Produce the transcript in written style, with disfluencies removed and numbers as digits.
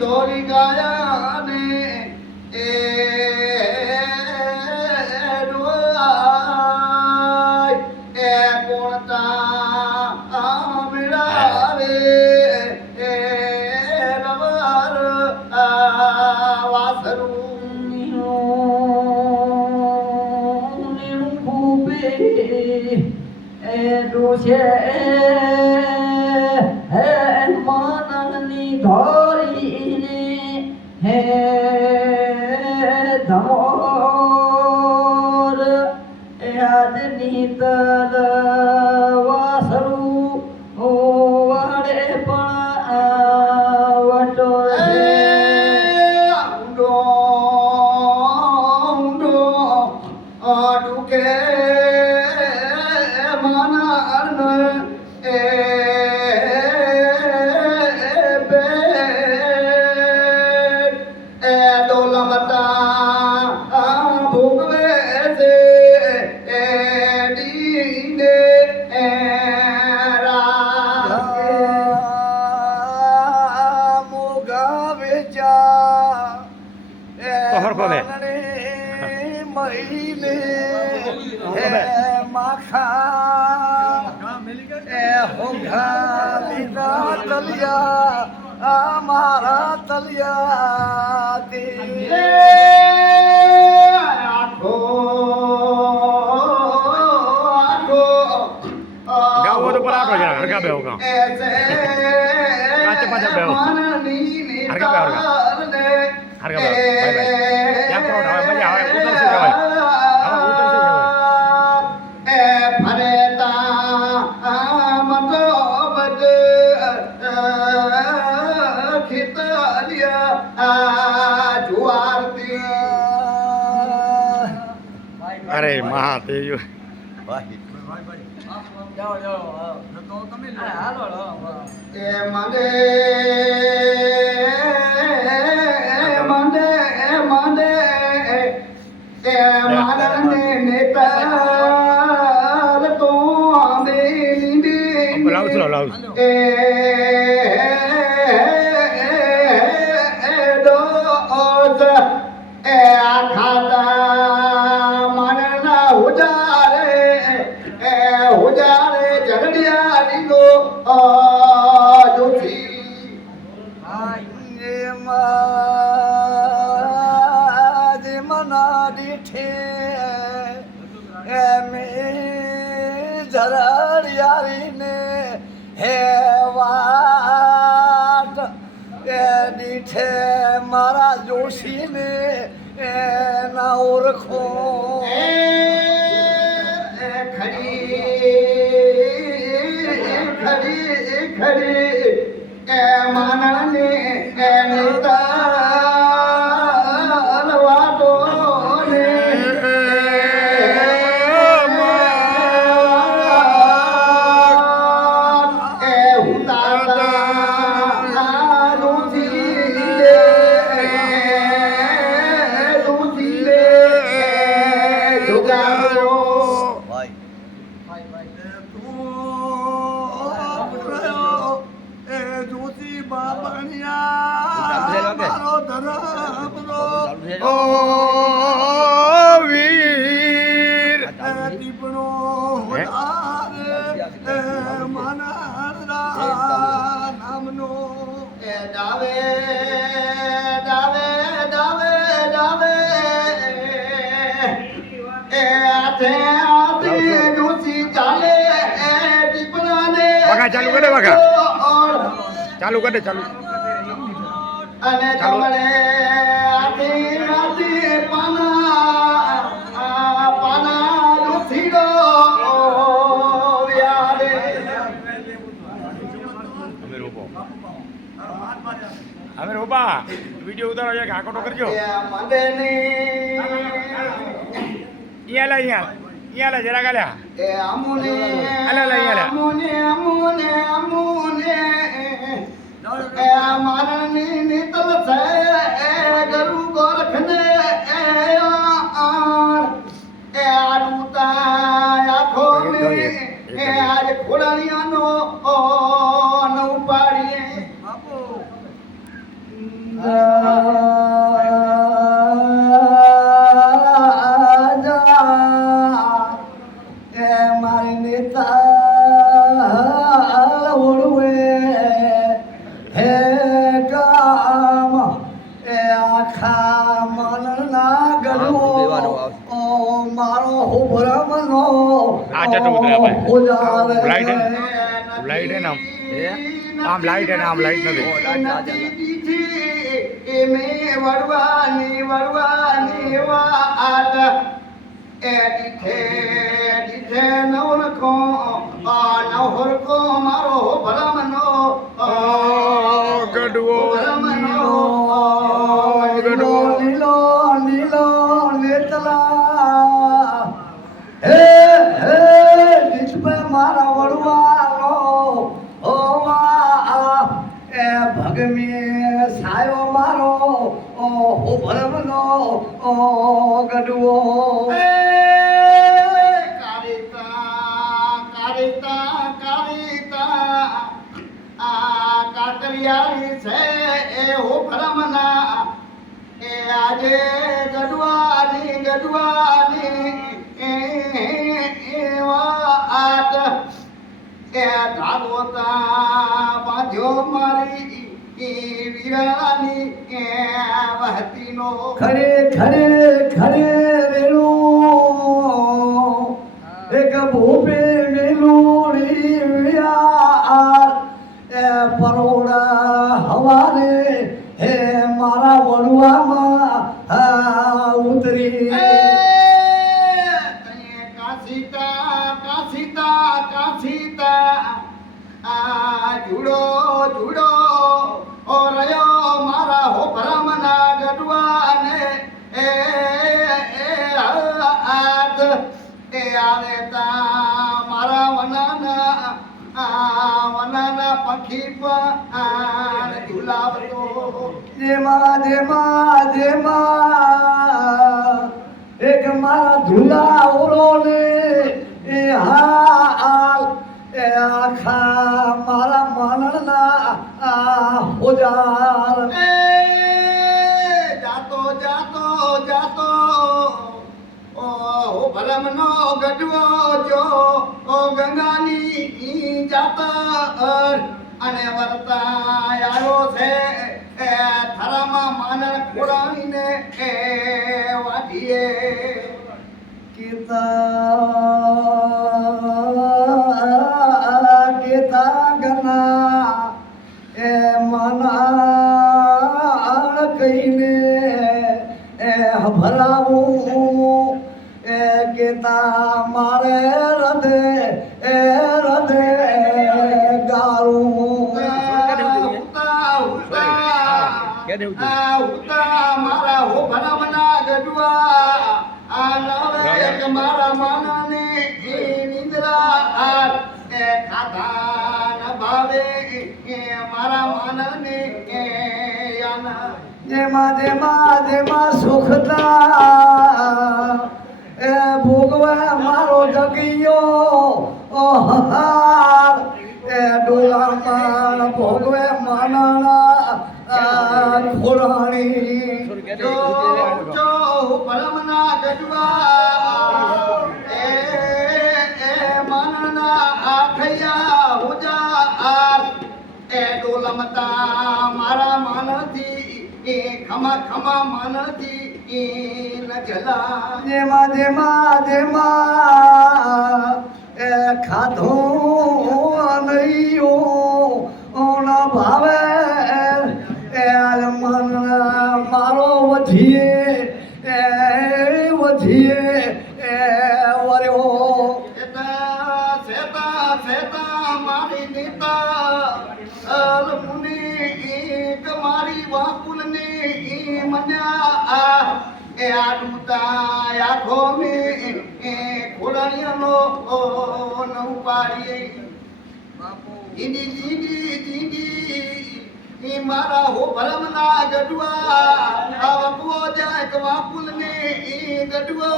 દોરી ગયા ને એ ડોય એ કોણતા મેળાવે એ રવાર વાસરું ભૂપે એ ડોશે હે માનની ધોરીને હે ધમોર એ આજની તલ વાસરું વાડે પણ વટો ઊંડો ઊંડો ડુકે મારા તલિયા આખો ગાવો તો પર આટો યાર હરકા બેહો ગાવ કાચે પાછા બેહો હરકા બેહો હરકા બેહો બાય બાય યા પ્રોડ હવે મજા આવે ઉતર સે જવાય હવે ઉતર સે જવાય એ ફરેતા મતો બદ અરે મહા તેજો એ મને મને મને એ મારને નેતા તો અમે લીધી લાવ એ ઝરડિયારીને હે વાત એ દીઠે મારા જોશીને એ ના ઓળખો ખરી ખરી એ માનને એ નેતા વાતો ને ચાલુ કરે વાગા ચાલુ કરે ચાલુ અને તમને આથી આથી પાના પાના રૂસીડો વ્યારે હવે રોબા વિડિયો ઉતારો છે કાકોટો કરજો મને ની અહીંયા લા જરા ગાલ્યા એ અમુને અલા અમુને એ મારણી નીતલ છે એ ગરુ ગોરખને એ આડુતા આખો મે એ આજ ખોડાણીયાનો ન ઉપાડીએ આખા મનના ગઢવો મારો હુભરમનો આ જતો ઉતરે ભાઈ. ઉજારે લાઈટ હે ને? લાઈટ હે ને આમ? આમ લાઈટ હે ને આમ લાઈટ નથી. વડવાની વાત એ દીઠે નવરખો નવરખો મારો ભરમનો ગઢવો ભરમનો ગઢવો. લીલો લીલો નેતલા હે હે દીઠ મારા વડવાનો ઓવા એ ભગમી સાયો મારો ઓ ભરમનો ઓ ગઢવો કાતરિયાળી છે એ હો ભરમના એ આજે ગઢવાની વાત એ ધાગોતા બાંધ્યો મારી વીરાની એ વહતીનો ખરે ખરે ખરે રેણું એક ભૂપે મેલુડી વિયાર એ પરોડા હવારે હે મારા વડવામાં ઉતરી કાશીતા આ જુડો ઓ રહ્યો મારા હો ભરમના ગઢવાને એ આદ એ આવે તા મારા વનાના પંખી પર ઝુલાવતો જેમાં એક મારા ઝુલાવરો ને એ હાલ એ આખા મારા મનના ઉજાર જાતો ઓ ભરમનો ગઢવો જો ઓ ગંગાની જાતર અને વર્તા આવ્યો છે એ થરામાં માનર ખોડાવીને એ વાઢીએ કેતા ગના એ મનાણ કહીને એ ભરાવું એ કેતા મારે હૃદે ગારું મારા હો ભરમના ગઢવા આ નવે એક મારા માનાને નિંદ્રા એ ખાધા ન ભાવે એ મારા માનાને એ યાના જેમાં સુખતા એ ભોગવે મારો જગિયો ઓ હાર એ ડોલામાં ભોગવે માનાના ખોરાણી જો ભરમના ગઢવા એ માનાના આખયા હુજાર એ ડોલમતા મારા માનથી એ ખમા માનથી એ ન જલા જેમાં એ ખાધું નહીં ઓના ભાવે એ મન મારો વધીએ એ વર્યો સેતા મારી નીતા મુનિ મારી વાકુલની મન્યા એ આડુતા આખો મે એ ખોડાણીનો નવ પાડીએ જીંદી મારા હો ભરમના ગઢવા આ વકવો જાય વાકુલને ગઢવો